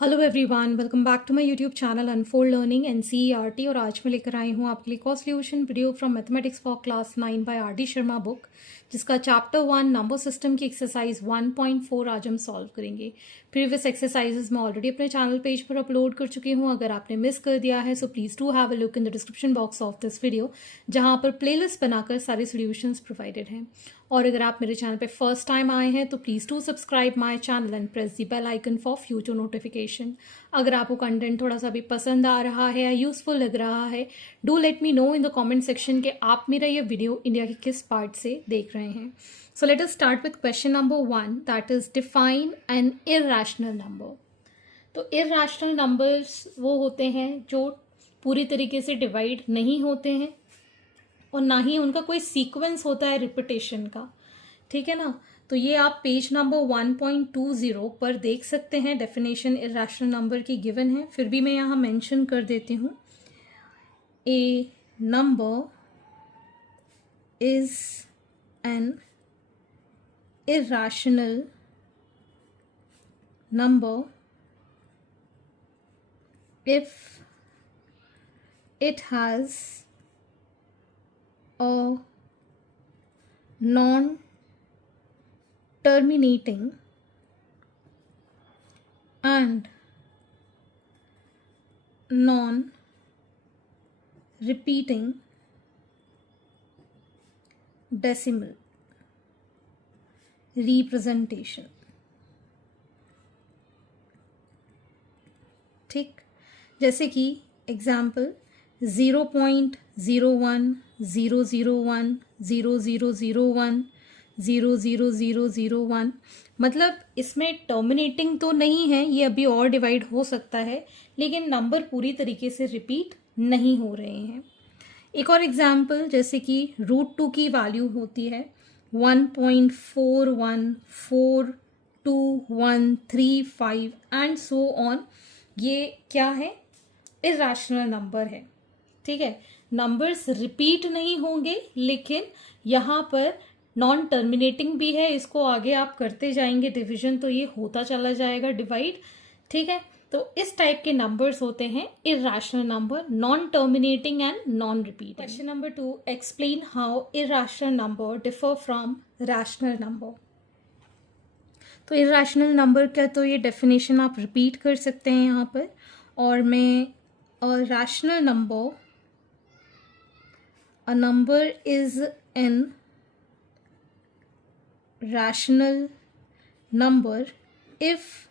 Hello everyone, welcome back to my YouTube channel unfold learning NCERT. और आज मैं लेकर आई हूँ आपके लिए cost solution video from mathematics for class 9 by R D Sharma book, जिसका चैप्टर 1 नंबर सिस्टम की एक्सरसाइज 1.4 आज हम सॉल्व करेंगे। प्रीवियस एक्सरसाइजेज मैं ऑलरेडी अपने चैनल पेज पर अपलोड कर चुकी हूँ। अगर आपने मिस कर दिया है so please do have a look in the description box of this video, जहाँ पर प्लेलिस्ट बनाकर सारे सॉल्यूशंस प्रोवाइडेड हैं। और अगर आप मेरे चैनल पे फर्स्ट टाइम आए हैं तो please do subscribe my channel and press the bell icon for future notification. अगर आपको कंटेंट थोड़ा सा भी पसंद आ रहा है या यूज़फुल लग रहा है, do let me know in the comment section कि आप मेरा ये वीडियो इंडिया के किस पार्ट से देख रहे हैं। So let us start with question number 1, that is define N irrational number. तो इर्रेशनल नंबर्स वो होते हैं जो पूरी तरीके से डिवाइड नहीं होते हैं और ना ही उनका कोई सीक्वेंस होता है रिपीटेशन का, ठीक है ना। तो ये आप पेज नंबर 1.20 पर देख सकते हैं। डेफिनेशन इर्रेशनल नंबर की गिवन है, फिर भी मैं यहाँ मेंशन कर देती हूँ। A number is an irrational number if it has a non-terminating and non-repeating decimal representation। ठीक, जैसे कि एग्जाम्पल 0.01010001000001, मतलब इसमें टर्मिनेटिंग तो नहीं है, ये अभी और डिवाइड हो सकता है, लेकिन नंबर पूरी तरीके से रिपीट नहीं हो रहे हैं। एक और एग्जाम्पल, जैसे कि √2 की वैल्यू होती है 1.41422135 एंड सो ऑन। ये क्या है? इर्रेशनल नंबर है, ठीक है। नंबर्स रिपीट नहीं होंगे, लेकिन यहाँ पर नॉन टर्मिनेटिंग भी है। इसको आगे आप करते जाएंगे डिवीजन तो ये होता चला जाएगा डिवाइड, ठीक है। तो इस टाइप के नंबर्स होते हैं irrational number, non terminating and non repeating. Question number 2, explain how irrational number differ from rational number. तो इर्रेशनल नंबर का तो ये डेफिनेशन आप रिपीट कर सकते हैं यहाँ पर, और मैं rational number, a number is an rational number if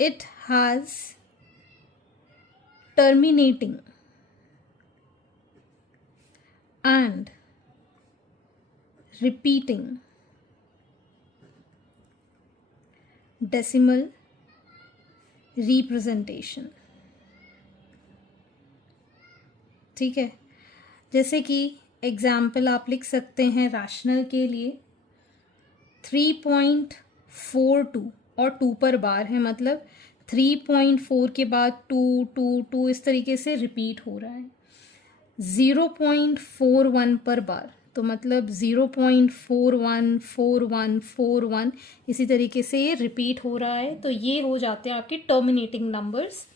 it has terminating and repeating decimal representation। ठीक है, जैसे कि एग्जाम्पल आप लिख सकते हैं रैशनल के लिए 3.42 और 2 पर बार है, मतलब 3.4 के बाद 2 2 2 इस तरीके से रिपीट हो रहा है। 0.41 पर बार, तो मतलब 0.414141 इसी तरीके से ये रिपीट हो रहा है। तो ये हो जाते हैं आपके टर्मिनेटिंग नंबर्स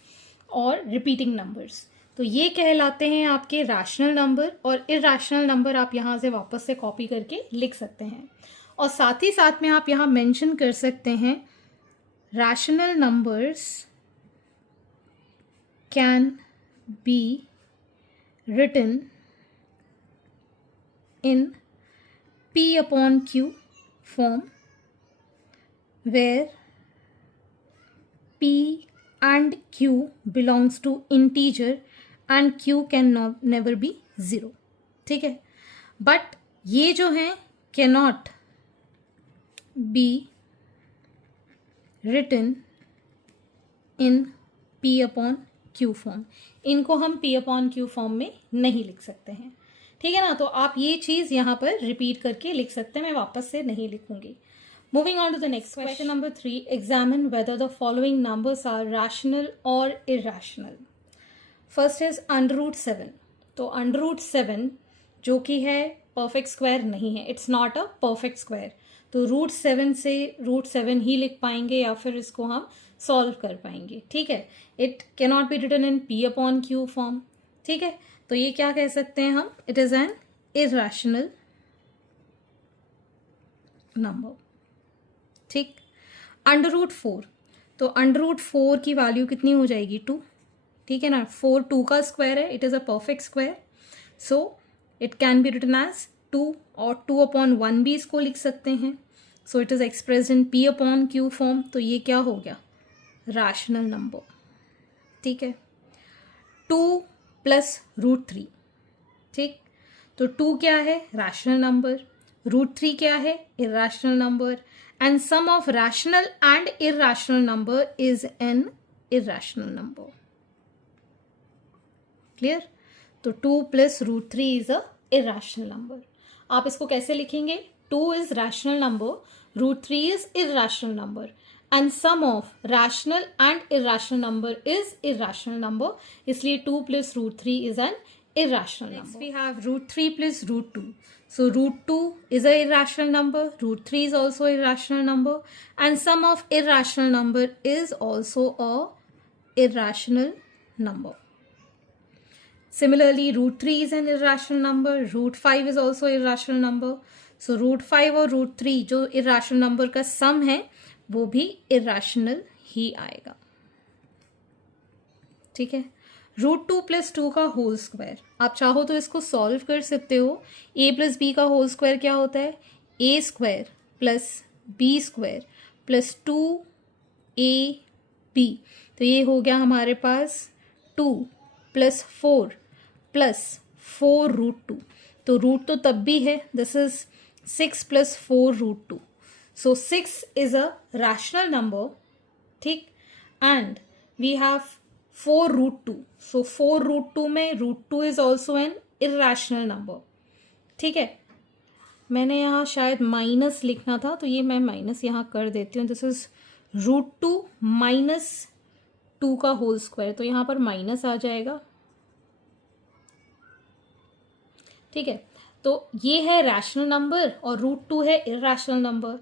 और रिपीटिंग नंबर्स। तो ये कहलाते हैं आपके रैशनल नंबर, और इर्रेशनल नंबर आप यहाँ से वापस से कॉपी करके लिख सकते हैं। और साथ ही साथ में आप यहाँ मेंशन कर सकते हैं rational numbers can be written in P/Q form where P and Q belongs to integer and Q can never be 0, ठीक है। बट ये जो हैं cannot be written in P/Q form, इनको हम P/Q फॉर्म में नहीं लिख सकते हैं, ठीक है ना। तो आप ये चीज़ यहाँ पर रिपीट करके लिख सकते हैं, मैं वापस से नहीं लिखूंगी। Moving on to the next question number 3, examine whether the following numbers are rational or irrational। First is √7। तो √7 जो कि है परफेक्ट स्क्वायर नहीं है, it's not a perfect square. तो √7 से √7 ही लिख पाएंगे, या फिर इसको हम सॉल्व कर पाएंगे, ठीक है। It cannot be written in P upon Q form, ठीक है। तो ये क्या कह सकते हैं हम, it is an irrational number, ठीक। अंडर रूट 4, तो अंडर रूट 4 की वैल्यू कितनी हो जाएगी, 2, ठीक है ना। 4 2 का स्क्वायर है, it is a perfect square, so it can be written as 2, और 2 अपॉन 1 भी इसको लिख सकते हैं। So it is expressed in P upon Q form. तो ये क्या हो गया, रैशनल नंबर, ठीक है। 2 प्लस रूट 3, ठीक। तो 2 क्या है, रैशनल नंबर, रूट 3 क्या है, irrational number, and sum of rational and irrational number is an irrational number. Clear. तो 2 plus root 3 is a irrational number. आप इसको कैसे लिखेंगे, 2 is rational number, root 3 is irrational number, and sum of rational and irrational number is irrational number, इसलिए 2 plus root 3 is an irrational number. Next we have root 3 plus root 2. So root 2 is a irrational number, root 3 is also a irrational number, and sum of irrational number is also a irrational number. Similarly, root 3 is an irrational number, root 5 is also irrational number. So root 5 और root 3 जो irrational number का sum है वो भी irrational ही आएगा, ठीक है। Root 2 plus 2 का होल स्क्वायर, आप चाहो तो इसको सॉल्व कर सकते हो। a प्लस बी का होल स्क्वायर क्या होता है, a square plus B square plus 2ab, तो ये हो गया हमारे पास 2 प्लस 4 प्लस 4 रूट 2, तो रूट तो तब भी है, this is 6 plus 4 root 2, so 6 is a rational number, ठीक। And we have 4 root 2, so 4 root 2 में root 2 is also an irrational number, ठीक है। मैंने यहाँ शायद माइनस लिखना था, तो ये मैं माइनस यहाँ कर देती हूँ। दिस इज रूट 2 माइनस 2 का होल स्क्वायर, तो यहाँ पर माइनस आ जाएगा, ठीक है। तो ये है रैशनल नंबर और रूट 2 है इरैशनल नंबर।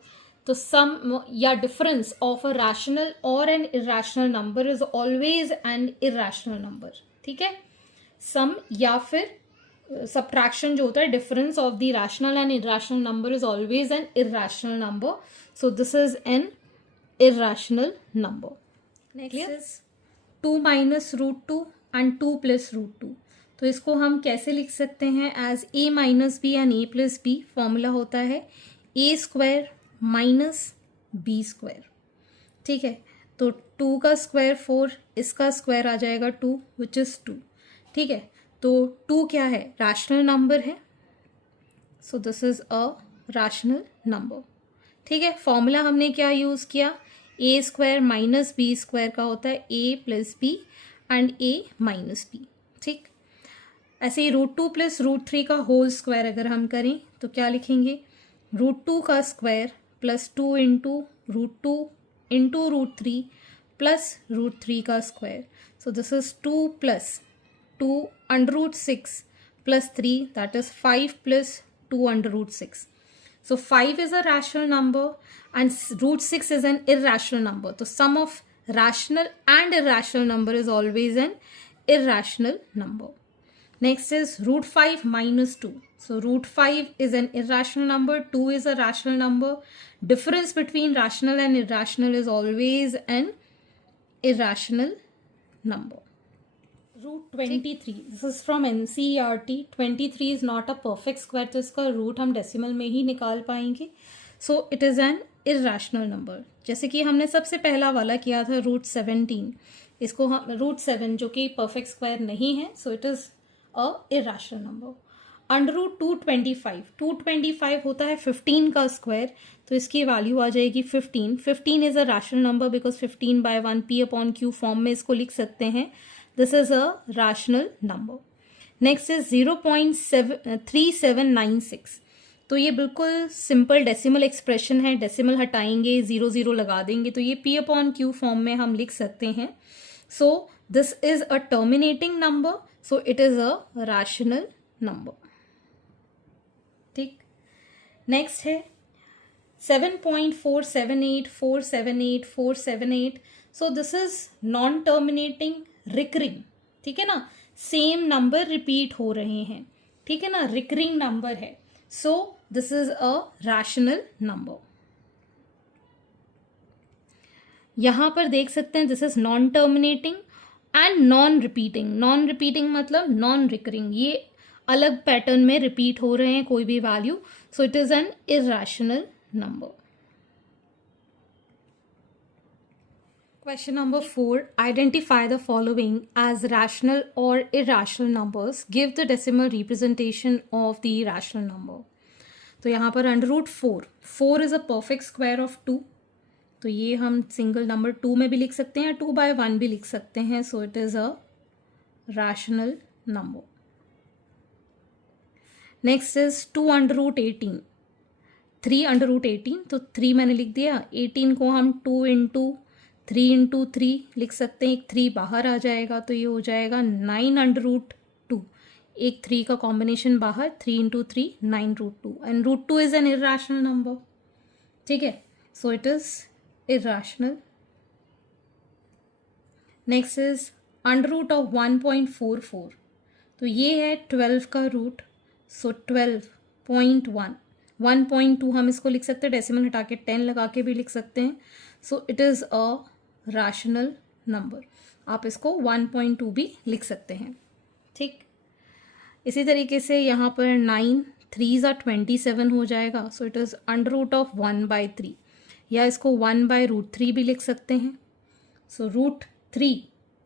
तो सम या डिफरेंस ऑफ अ रैशनल और an irrational number is always an irrational number, ठीक है। सम या फिर सब्ट्रैक्शन जो होता है, difference of the rational and irrational number is always an irrational number, so this is an irrational number. Next is 2 minus root 2 and 2 plus root 2, तो इसको हम कैसे लिख सकते हैं, as a minus B and a plus B. Formula होता है a square minus B square, ठीक है। तो 2 का स्क्वायर 4, इसका स्क्वायर आ जाएगा 2 विच इज 2, ठीक है। तो 2 क्या है, रैशनल नंबर है, so this is a rational number, ठीक है। फॉर्मूला हमने क्या यूज किया, a square minus B square का होता है a plus B and a minus B, ठीक। ऐसे ही रूट 2 प्लस रूट 3 का होल स्क्वायर अगर हम करें तो क्या लिखेंगे, रूट 2 का square plus 2 into root 2 into root 3 plus root 3 का square, so this is 2 plus 2 under root 6 plus 3, that is 5 plus 2 under root 6. So 5 is a rational number and root 6 is an irrational number. So sum of rational and irrational number is always an irrational number. Next is root 5 minus 2. So root 5 is an irrational number, 2 is a rational number. Difference between rational and irrational is always an irrational number. Root 23, this is from NCERT. 23 is not a perfect square, तो इसका root हम decimal में ही निकाल पाएंगे. सो it is an irrational number. जैसे कि हमने सबसे पहला वाला किया था रूट 17, इसको हम रूट 7 जो कि परफेक्ट स्क्वायर नहीं है, so it is a irrational number. Under root 225 होता है 15 का स्क्वायर, तो इसकी वैल्यू आ जाएगी 15. 15 is a rational number because 15 by 1 p upon q form में इसको लिख सकते हैं. This is a rational number. Next is 0.3796. तो ये बिल्कुल सिंपल डेसिमल एक्सप्रेशन है. डेसिमल हटाएंगे, 0 लगा देंगे, तो ये p अपॉन q फॉर्म में हम लिख सकते हैं. सो this is a terminating number, so it is a rational number. ठीक. नेक्स्ट है 7.478478. सो this is non terminating recurring, ठीक है ना, सेम नंबर रिपीट हो रहे हैं, ठीक है ना, रिकरिंग नंबर है, so this is a rational number. यहां पर देख सकते हैं this is non terminating and non repeating. Non repeating मतलब नॉन रिकरिंग, ये अलग पैटर्न में रिपीट हो रहे हैं कोई भी value, so it is an irrational number. Question number 4. Identify the following as rational or irrational numbers. Give the decimal representation of the rational number. तो यहाँ पर under root 4 is a perfect square of 2, तो ये हम single number 2 में भी लिख सकते हैं, 2/1 भी लिख सकते हैं, so it is a rational number. Next is 2 under root 18, 3 under root 18, तो 3 मैंने लिख दिया, 18 को हम 2 इंटू 3 इंटू 3 लिख सकते हैं, एक 3 बाहर आ जाएगा तो ये हो जाएगा 9 अंडर रूट 2, एक 3 का कॉम्बिनेशन बाहर, 3 into 3 9 root 2, and root 2 is an irrational number, ठीक है, so it is irrational. Next is under root of 1.44, तो ये है 12 का रूट, सो 12.1, 1.2 हम इसको लिख सकते हैं, डेसिमल हटा के 10 लगा के भी लिख सकते हैं, so it is a rational number. आप इसको 1.2 भी लिख सकते हैं, ठीक। इसी तरीके से यहाँ पर 9 3 ज़ा 27 हो जाएगा, so it is under root of 1/3, या इसको 1/√3 भी लिख सकते हैं, so root 3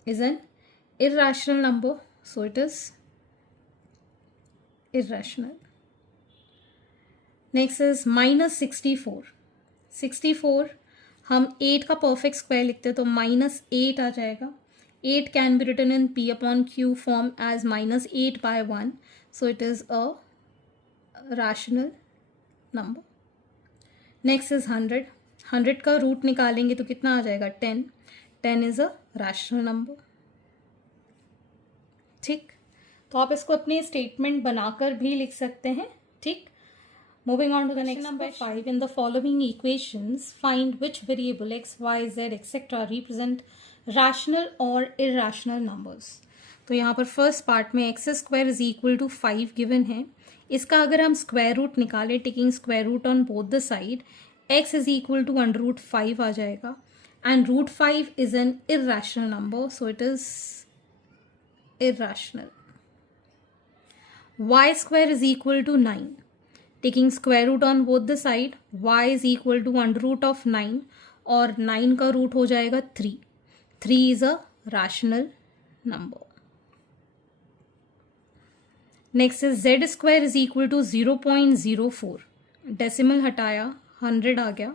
is an irrational number, so it is irrational. Next is -64, 64 हम 8 का परफेक्ट स्क्वायर लिखते हैं तो -8 आ जाएगा, 8 can be written in P/Q form as -8/1, so it is a rational number. Next is 100, 100 का रूट निकालेंगे तो कितना आ जाएगा 10, 10 इज अ रैशनल नंबर, ठीक। तो आप इसको अपनी स्टेटमेंट बनाकर भी लिख सकते हैं, ठीक। Moving on to the next number 5. In the following equations, find which variable x, y, z, etc. represent rational or irrational numbers. तो यहाँ पर फर्स्ट पार्ट में X square is equal to 5 given है, इसका अगर हम स्क्वायर रूट निकालें taking square root on both the side, X is equal to under root 5 आ जाएगा, and root 5 is an irrational number, so it is irrational. Y square is equal to 9, taking square root on both the side, y is equal to under root of 9, और 9 का root हो जाएगा 3, 3 is a rational number. Next is z square is equal to 0.04, decimal हटाया 100 आ गया,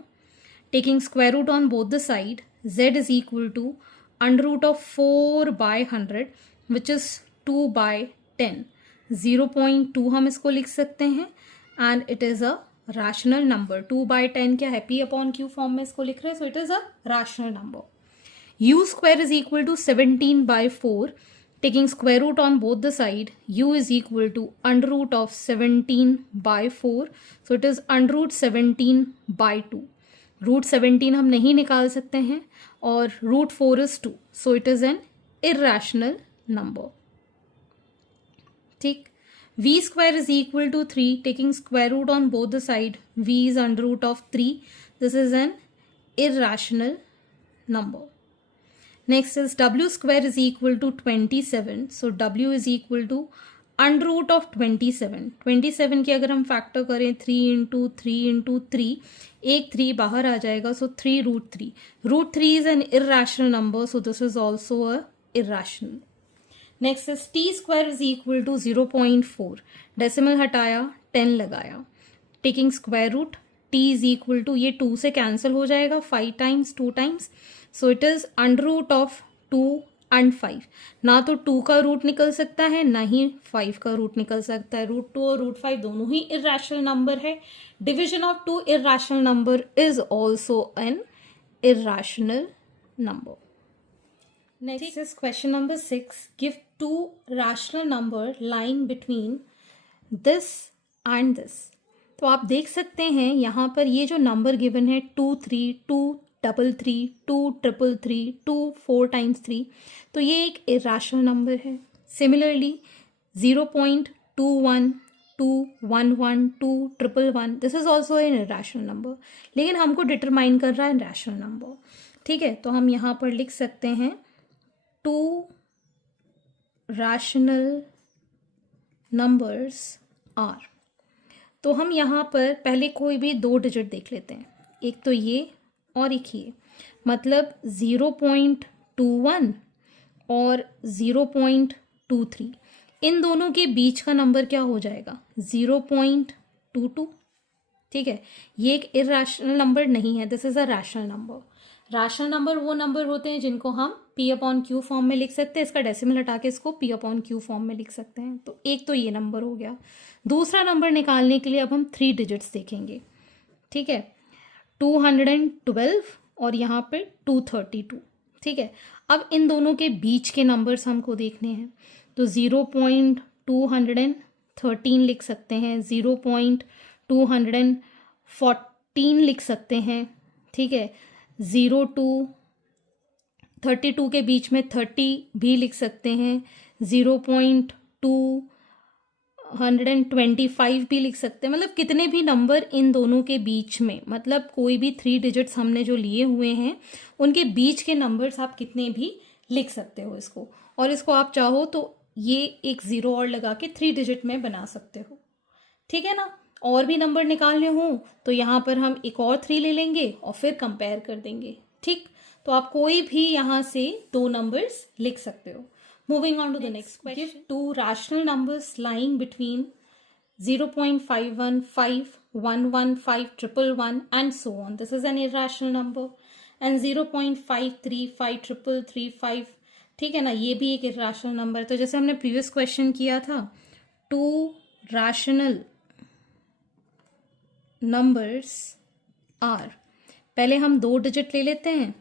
taking square root on both the side, z is equal to under root of 4/100 which is 2/10, 0.2 हम इसको लिख सकते हैं, and it is a rational number. 2/10 क्या है, P/Q फॉर्म में इसको लिख रहे हैं, so it is a rational number. u square is equal to 17/4, taking square root on both the side, u is equal to under root of 17/4, so it is under root 17/2, root 17 हम नहीं निकाल सकते हैं, और root 4 is 2, so it is an irrational number, ठीक। v square is equal to 3, taking square root on both the side, v is under root of 3, this is an irrational number. Next is w square is equal to 27, so w is equal to under root of 27, 27 की अगर हम factor करें 3 into 3 into 3, एक 3 बाहर आ जाएगा, so 3 root 3, root 3 is an irrational number, so this is also a irrational. Next is T square is equal to 0.4, decimal हटाया 10 लगाया, taking square root, T is equal to, ये 2 से cancel हो जाएगा, 5 times 2 times, so it is under root of 2 and 5, ना तो 2 का root निकल सकता है ना ही 5 का रूट निकल सकता है, रूट 2 और रूट 5 दोनों ही इरैशनल नंबर है, division of 2 irrational number is also an irrational number. Next is question number 6. Give two rational number lying between this and this. तो आप देख सकते हैं यहाँ पर ये जो नंबर गिवन है 2 3 2 333, 233, 2 4 times 3, तो ये एक इरेशनल नंबर है. Similarly 0.21, 211, 211, this is also an irrational number, लेकिन हमको डिटरमाइन कर रहा है रैशनल नंबर. ठीक है, तो हम यहाँ पर लिख सकते हैं 2 रैशनल नंबर्स आर. तो हम यहाँ पर पहले कोई भी 2 डिजिट देख लेते हैं, एक तो ये और एक ये, मतलब 0.21 और 0.23, इन दोनों के बीच का नंबर क्या हो जाएगा 0.22. ठीक है, ये एक इरेशनल नंबर नहीं है, this is a rational number. Rational number वो नंबर होते हैं जिनको हम P/Q फॉर्म में लिख सकते हैं, इसका डेसिमल हटा के इसको P/Q फॉर्म में लिख सकते हैं. तो एक तो ये नंबर हो गया. दूसरा नंबर निकालने के लिए अब हम 3 डिजिट्स देखेंगे. ठीक है, 212 और यहाँ पे 232. ठीक है, अब इन दोनों के बीच के नंबर्स हमको देखने हैं, तो 0.213 लिख सकते हैं, 0.214 लिख सकते हैं. ठीक है, 0 to 32 के बीच में 30 भी लिख सकते हैं, 0.225 भी लिख सकते हैं. मतलब कितने भी नंबर इन दोनों के बीच में, मतलब कोई भी 3 डिजिट्स हमने जो लिए हुए हैं उनके बीच के नंबर्स आप कितने भी लिख सकते हो इसको. और इसको आप चाहो तो ये एक 0 और लगा के 3 डिजिट में बना सकते हो. ठीक है ना. और भी नंबर निकालने हो तो यहाँ पर हम एक और 3 ले लेंगे और फिर कंपेयर कर देंगे. ठीक, तो आप कोई भी यहाँ से 2 नंबर्स लिख सकते हो. Moving on to the next question. Give 2 rational numbers lying between 0.515, 115, 111 and so on. This is an irrational number. And 0.53, 53335. ठीक है ना, ये भी एक irrational नंबर. तो जैसे हमने प्रीवियस क्वेश्चन किया था, 2 रैशनल नंबर्स आर, पहले हम 2 डिजिट ले लेते हैं,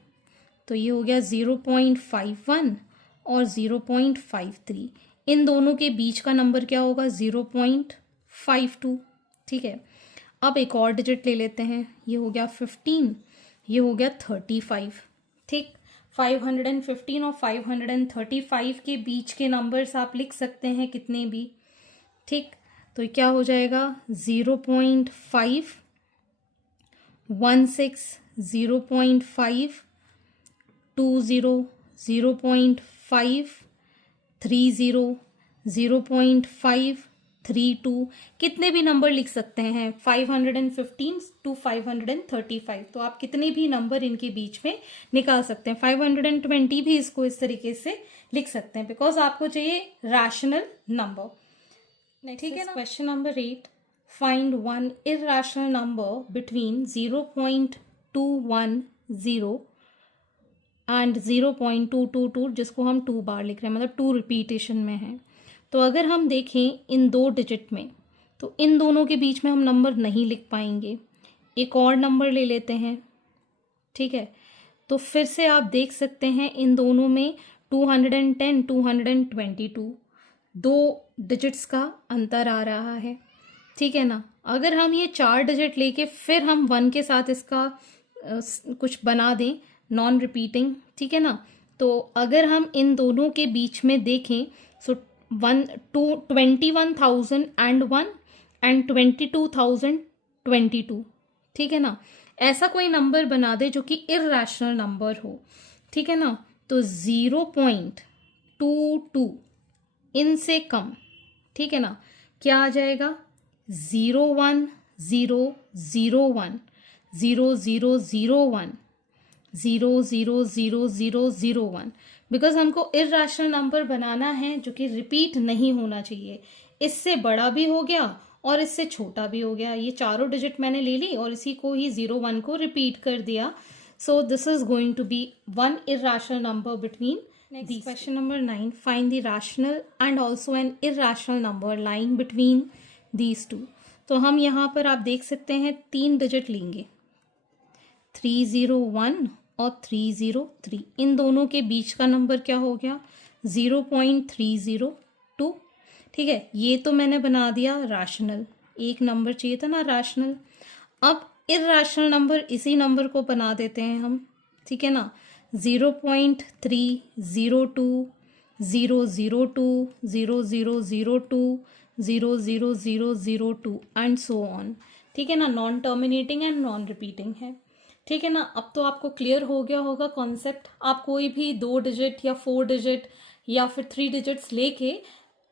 तो ये हो गया 0.51 और 0.53. इन दोनों के बीच का नंबर क्या होगा 0.52. ठीक है, अब एक और डिजिट ले लेते हैं, ये हो गया 15, ये हो गया 35. ठीक, 515 और 535 के बीच के नंबर्स आप लिख सकते हैं कितने भी. ठीक, तो क्या हो जाएगा 0.5, 16, 0.5, 20, 0.5, 30, 0.5, 32, कितने भी नंबर लिख सकते हैं 515 to 535. तो आप कितने भी नंबर इनके बीच में निकाल सकते हैं. 520 भी इसको इस तरीके से लिख सकते हैं बिकॉज आपको चाहिए रैशनल नंबर. ठीक है ना. Question number 8, find one irrational number between 0.210 and 0.222, जिसको हम 2 बार लिख रहे हैं, मतलब 2 रिपीटेशन में है. तो अगर हम देखें इन 2 डिजिट में, तो इन दोनों के बीच में हम नंबर नहीं लिख पाएंगे. एक और नंबर ले लेते हैं. ठीक है, तो फिर से आप देख सकते हैं इन दोनों में 210, 222, 2 डिजिट्स का अंतर आ रहा है. ठीक है ना. अगर हम ये 4 डिजिट लेके फिर हम 1 के साथ इसका कुछ बना दें नॉन रिपीटिंग, ठीक है ना, तो अगर हम इन दोनों के बीच में देखें, सो 21,001 एंड 22,022. ठीक है ना. ऐसा कोई नंबर बना दे जो कि इरेशनल नंबर हो. ठीक है ना. तो 0.22 इनसे कम. ठीक है ना. क्या आ जाएगा 01, 0, 01, 0, 0, 01, 0, 0, 0, 0, 01. बिकॉज हमको इरेशनल नंबर बनाना है जो कि रिपीट नहीं होना चाहिए. इससे बड़ा भी हो गया और इससे छोटा भी हो गया. ये चारों डिजिट मैंने ले ली और इसी को ही 01 को रिपीट कर दिया. So this is going to be one irrational number between. Next question number 9. Find the rational and also an irrational number lying between these two. तो हम यहाँ पर आप देख सकते हैं 3 डिजिट लेंगे, 301 और 303. इन दोनों के बीच का नंबर क्या हो गया 0.302. ठीक है, ये तो मैंने बना दिया रैशनल. एक नंबर चाहिए था ना रैशनल. अब इर्रेशनल नंबर इसी नंबर को बना देते हैं हम, ठीक है ना। 0.302 002 0002 00002 एंड सो ऑन, ठीक है ना। Non terminating and non repeating है, ठीक है ना। अब तो आपको क्लियर हो गया होगा कॉन्सेप्ट। आप कोई भी 2 डिजिट या 4 डिजिट या फिर 3 डिजिट्स लेके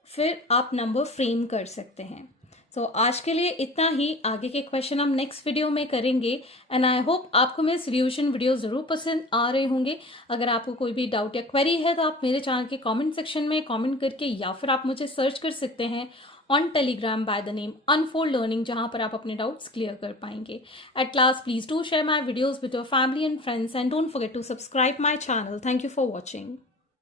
फिर आप नंबर फ्रेम कर सकते हैं। तो आज के लिए इतना ही। आगे के क्वेश्चन हम नेक्स्ट वीडियो में करेंगे एंड आई होप आपको मेरे सोल्यूशन वीडियो ज़रूर पसंद आ रहे होंगे। अगर आपको कोई भी डाउट या क्वेरी है तो आप मेरे चैनल के कमेंट सेक्शन में कमेंट करके या फिर आप मुझे सर्च कर सकते हैं on Telegram by the name unfold learning, जहां पर आप अपने डाउट्स क्लियर कर पाएंगे। At last, please do share my videos with your family and friends and don't forget to subscribe my channel. Thank you for watching.